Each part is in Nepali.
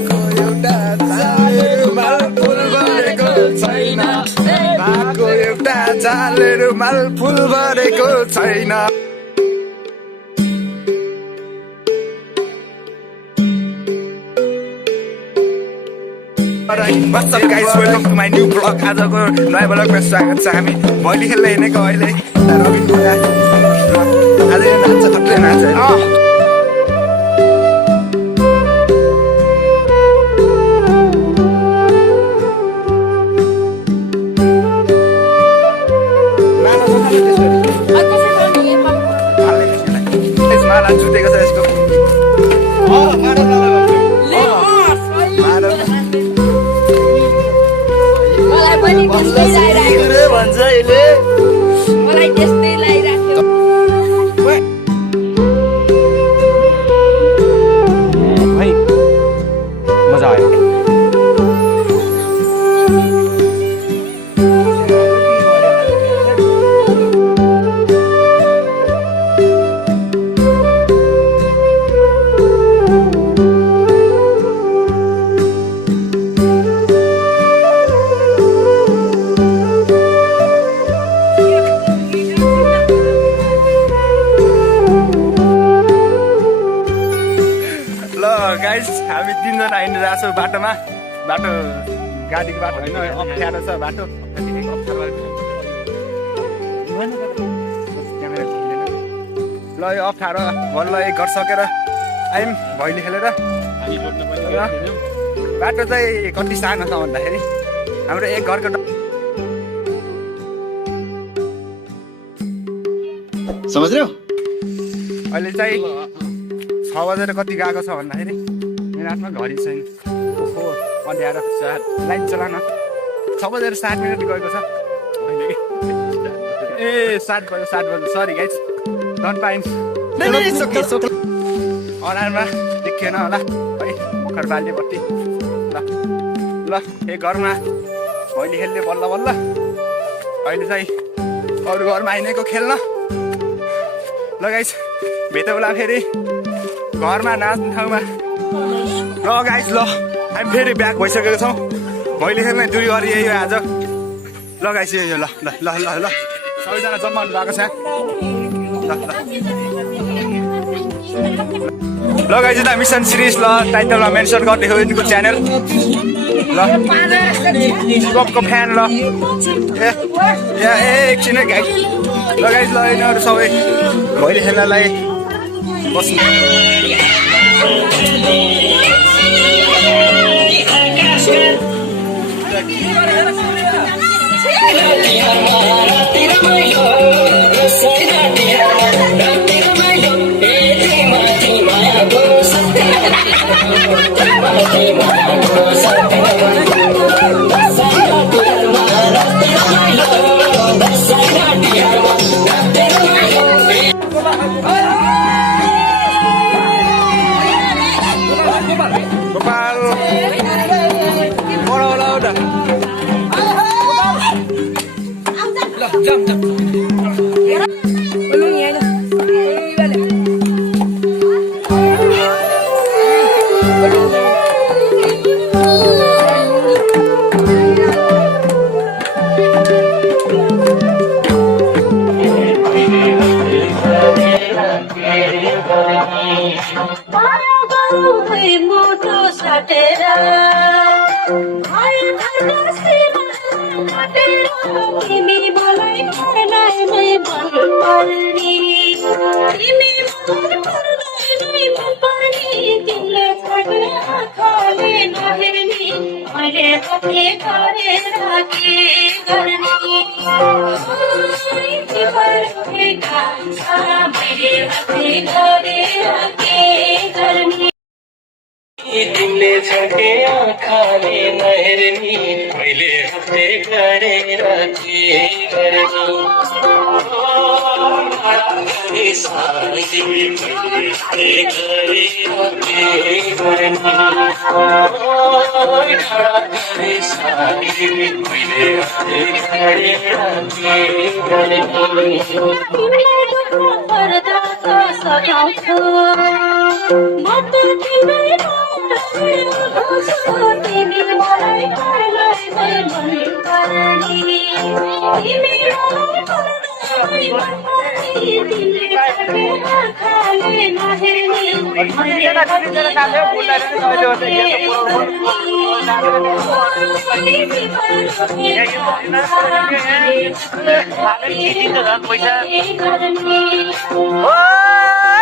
एउटा चाले रुमाल फुल भरेको छैन भएको एउटा चाले रुमाल फुल भरेको छैन What's up guys, welcome to my new vlog. आजको नयाँ vlogमा स्वागत छ। हामी भोलि खेल्न हिँडेको अहिले रबिन खोला आज यो नाच्छ खत्रै नाच्छ माला जुटेको छ यसको भन्छ अहिले मलाई त्यस्तै लागिराख्यो भाइ मजा आयो गाइस हामी तीनजना हिँडिरहेको छौँ बाटोमा बाटो गाडीको बाटो होइन अप्ठ्यारो छ बाटो ल यो अप्ठ्यारो बल्ल एक घर सकेर आयौँ भैली खेलेर बाटो चाहिँ कति सानो छ भन्दाखेरि हाम्रो एक घरको समझ रहे हो अहिले चाहिँ 6 बजेर कति गएको छ भन्दाखेरि मेरो हातमा घडी छैन ओहो अँध्यारो लाइट चलान 6 बजेर 7 मिनट गएको छ ए 7 बजे सरी गाइस डन्ट पाइन्स अनारमा देखिएन होला है मकर बाल्नेपट्टि ल ए घरमा भैली खेल्ने बल्ल बल्ल अहिले चाहिँ अरू घरमा आइनेको खेल्न ल गाइस भेटौँला फेरि घरमा नाच्ने ठाउँमा ल गाइस ल हामी फेरि ब्याक भइसकेको छौँ भैली खेल्ने 2 गरी यही हो आज ल गाइस यो ल ल ल ल ल सबैजना जम्मा हुनु भएको छ ल गाइस यता मिसन श्रीष ल टाइटलमा मेन्सन गरिदिएको यिनको च्यानल ल सबको फ्यान ल ए एकछिन है गाइस ल गाइस ल यिनीहरू सबै भैली खेल्नलाई बस्नु तिमीले छके आँखाले नहेर्नी मैले हप्ते गरेर के गर्ने साथी मैले गरेर के गर्ने साथी मैले हप्ते गरेर के गर्ने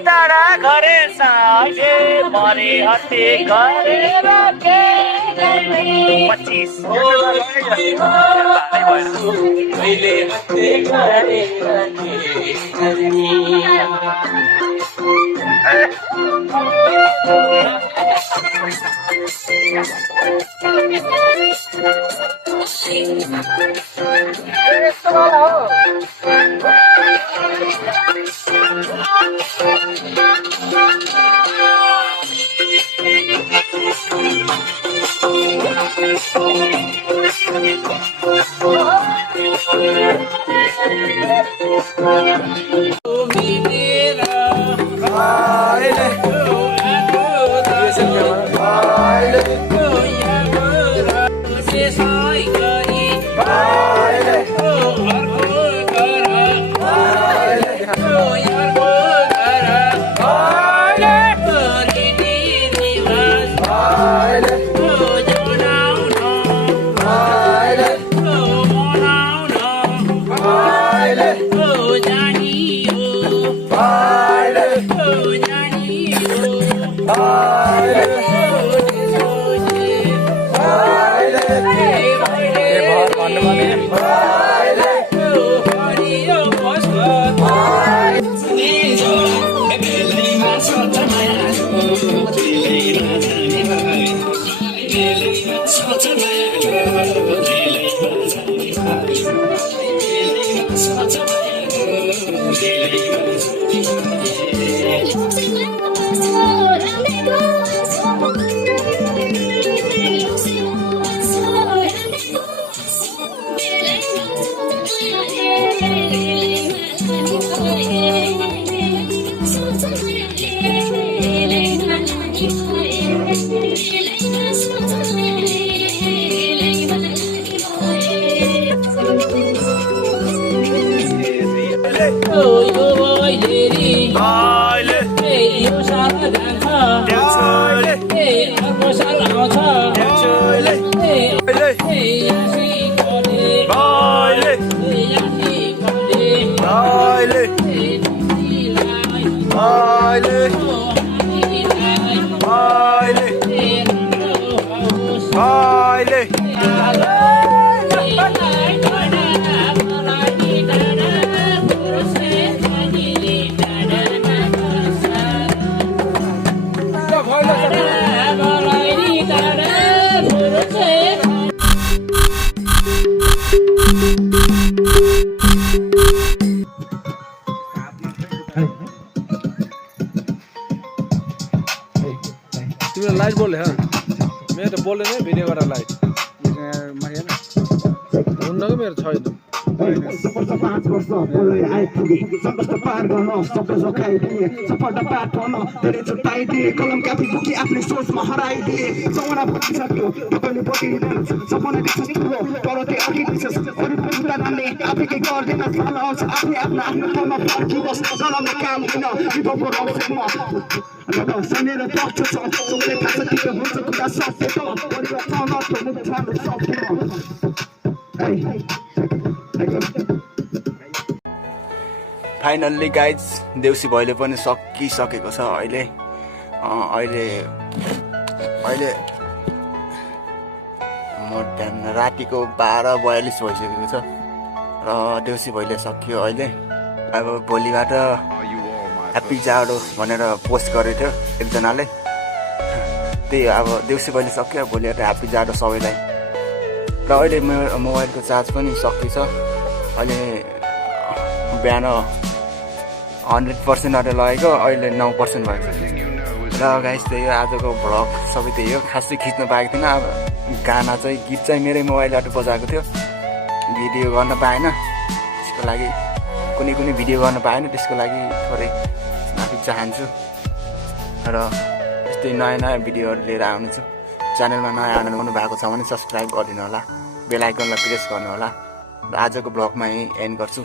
तारा घरे साँझे मरे हते गरेर के 25 मैले हते गरेर के तिमीले लाइट बोल्ने हँ मेरो त बोल्दैन भिडियो गरेर लाइट हुन्न कि मेरो छैन सफलता 5 वर्ष बोलै आइपुगे सङ्कष्ट पार गर्न सबै जोखाइदिए सफलता पाठ गर्न धेरै छुट्याइदिए कलम कापी बोकी आफ्नै सोचमा हराइदिए जमाना भइसक्यो तपाईँले बोकिदिनु सपना देख्छ ठुलो तर त्यो अघि विशेष अरूको जुत्ता नान्ने आफैकै गर्दैन साल आउँछ आफै आफ्नो आफ्नो ठाउँमा फर्किबस् जनाउने काम होइन विधोको रौसनमा सनेर दक्ष छ सबैले थाहा छ के हुन्छ कुरा सत्य त परिवर्तन मुक्तान फाइनल्ली गाइज देउसी भैलो पनि सकिसकेको छ अहिले रातिको 12:42 भइसकेको छ र देउसी भैलो सकियो अहिले। अब भोलिबाट ह्याप्पी जाडो भनेर पोस्ट गरेको थियो एकजनाले, त्यही अब देउसी भैलो सक्यो, भोलिबाट ह्याप्पी जाडो सबैलाई। र अहिले मेरो मोबाइलको चार्ज पनि सकिन्छ, अहिले बिहान 100% लगेको अहिले 9% भएको छ। र गाइस त्यही हो आजको भ्लग, सबै त्यही हो। खासै खिच्न पाएको थिइनँ, अब गाना चाहिँ गीत चाहिँ मेरै मोबाइलबाट बजाएको थियो, भिडियो गर्न पाएन, त्यसको लागि कुनै भिडियो गर्न पाएन, त्यसको लागि थोरै माफी चाहन्छु। र यस्तै नयाँ नयाँ भिडियोहरू लिएर आउनेछु। च्यानलमा नयाँ आउनु भएको छ भने सब्सक्राइब गरिदिनु होला, बेल आइकनलाई प्रेस गर्नु होला। र आजको ब्लगमा यहीँ एन्ड गर्छु।